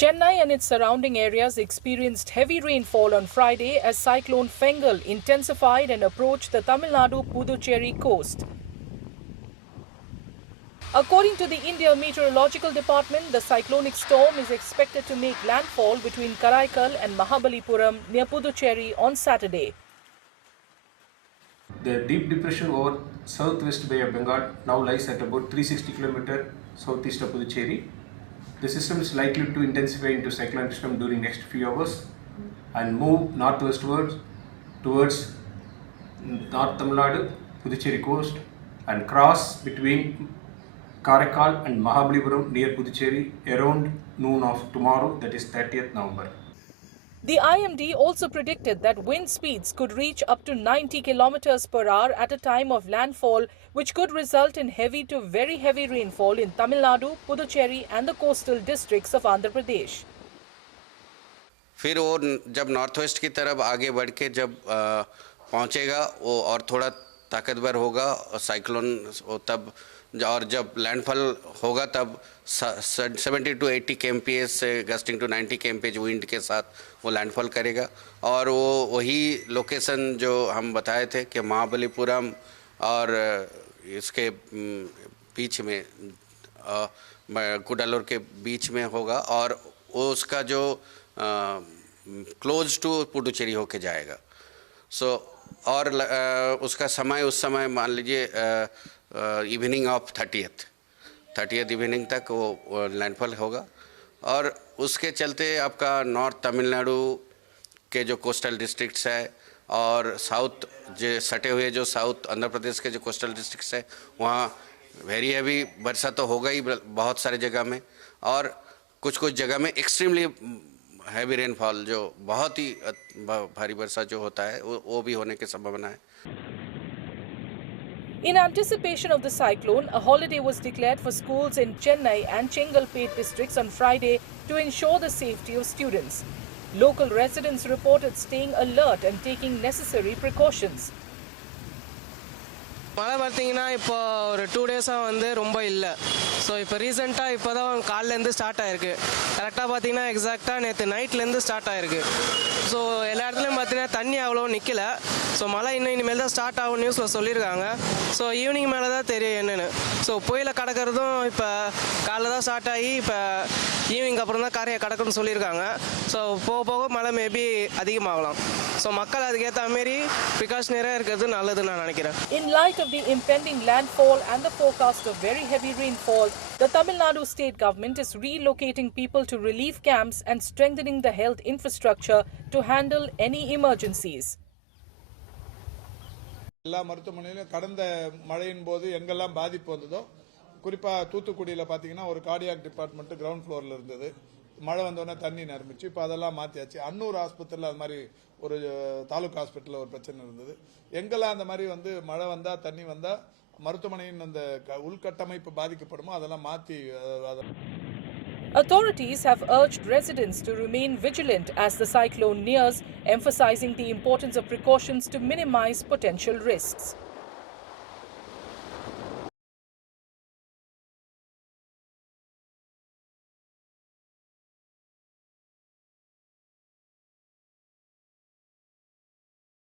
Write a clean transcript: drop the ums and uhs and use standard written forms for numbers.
Chennai and its surrounding areas experienced heavy rainfall on Friday as cyclone Fengal intensified and approached the Tamil Nadu-Puducherry coast. According to the India Meteorological Department, the cyclonic storm is expected to make landfall between Karaikal and Mahabalipuram near Puducherry on Saturday. The deep depression over southwest Bay of Bengal now lies at about 360 km southeast of Puducherry. The system is likely to intensify into cyclonic system during next few hours and move northwestwards towards North Tamil Nadu, Puducherry coast and cross between Karaikal and Mahabalipuram near Puducherry around noon of tomorrow, that is 30th November. The IMD also predicted that wind speeds could reach up to 90 km per hour at a time of landfall, which could result in heavy to very heavy rainfall in Tamil Nadu, Puducherry and the coastal districts of Andhra Pradesh. फिर वो जब north west की तरफ आगे बढ़ के जब पहुंचेगा वो और थोड़ा ताकतवर होगा साइक्लोन तब और जब लैंडफॉल होगा तब 70 to 80 kmph से गस्टिंग टू 90 kmph विंड के साथ वो लैंडफॉल करेगा और वो वही लोकेशन जो हम बताए थे कि महाबलीपुरम और इसके बीच में कुडालोर के बीच में होगा और वो उसका जो क्लोज टू पुडुचेरी होके जाएगा और उसका समय उस समय मान लीजिए इवनिंग ऑफ 30th इवनिंग तक वो लैंडफॉल होगा और उसके चलते आपका नॉर्थ तमिलनाडु के जो कोस्टल डिस्ट्रिक्ट्स है और साउथ जो सटे हुए जो साउथ आंध्र प्रदेश के जो कोस्टल डिस्ट्रिक्ट्स है वहाँ वेरी हैवी वर्षा तो होगा ही बहुत सारे जगह में और कुछ जगह में एक्सट्रीमली हैवी रेनफॉल जो बहुत ही भारी वर्षा जो होता है वो भी होने की संभावना है. In anticipation of the cyclone, a holiday was declared for schools in Chennai and Chengalpet districts on Friday to ensure the safety of students. Local residents reported staying alert and taking necessary precautions. மழை பார்த்தீங்கன்னா இப்போ ஒரு 2 டேஸாக வந்து ரொம்ப இல்லை. ஸோ இப்போ ரீசெண்டாக இப்போ தான் காலிலேருந்து ஸ்டார்ட் ஆகிருக்கு. கரெக்டாக பார்த்தீங்கன்னா எக்ஸாக்டாக நேற்று நைட்லேருந்து ஸ்டார்ட் ஆகிருக்கு. ஸோ எல்லா இடத்துலையும் பார்த்தீங்கன்னா தண்ணி அவ்வளோ நிற்கல. ஸோ மழை இனிமேல் தான் ஸ்டார்ட் ஆகும் நியூஸில் சொல்லியிருக்காங்க. ஸோ ஈவினிங் மேலே தான் தெரியும் என்னென்னு. ஸோ புயலை கடக்கிறதும் இப்போ காலைல தான் ஸ்டார்ட் ஆகி இப்போ ஈவினிங் அப்புறம் தான் காரையை கடக்கணும்னு சொல்லியிருக்காங்க. ஸோ போக போக மழை மேபி அதிகமாகலாம். ஸோ மக்கள் அதுக்கேற்ற மாரி ப்ரிகாஷனரியாக இருக்கிறது நல்லதுன்னு நான் நினைக்கிறேன். In light of the impending landfall and the forecast of very heavy rainfall, the Tamil Nadu state government is relocating people to relief camps and strengthening the health infrastructure to handle any emergencies. எல்லா மருத்துவமனையிலும் கடந்த மழையின் போது எங்கெல்லாம் பாதிப்பு வந்ததோ குறிப்பாக தூத்துக்குடியில் பார்த்தீங்கன்னா ஒரு கார்டியாக் டிபார்ட்மெண்ட் கிரவுண்ட் ஃப்ளோரில் இருந்தது. மழை வந்தோடனே தண்ணி நிரம்பிச்சு. இப்போ அதெல்லாம் மாற்றியாச்சு. அன்னூர் ஹாஸ்பிட்டலில் அது மாதிரி ஒரு தாலுக் ஹாஸ்பிட்டலில் ஒரு பிரச்சனை இருந்தது. எங்கெல்லாம் அந்த மாதிரி வந்து மழை வந்தால் தண்ணி வந்தால் மருத்துவமனையின் அந்த உள்கட்டமைப்பு பாதிக்கப்படுமோ அதெல்லாம் மாற்றி. Authorities have urged residents to remain vigilant as the cyclone nears, emphasizing the importance of precautions to minimize potential risks.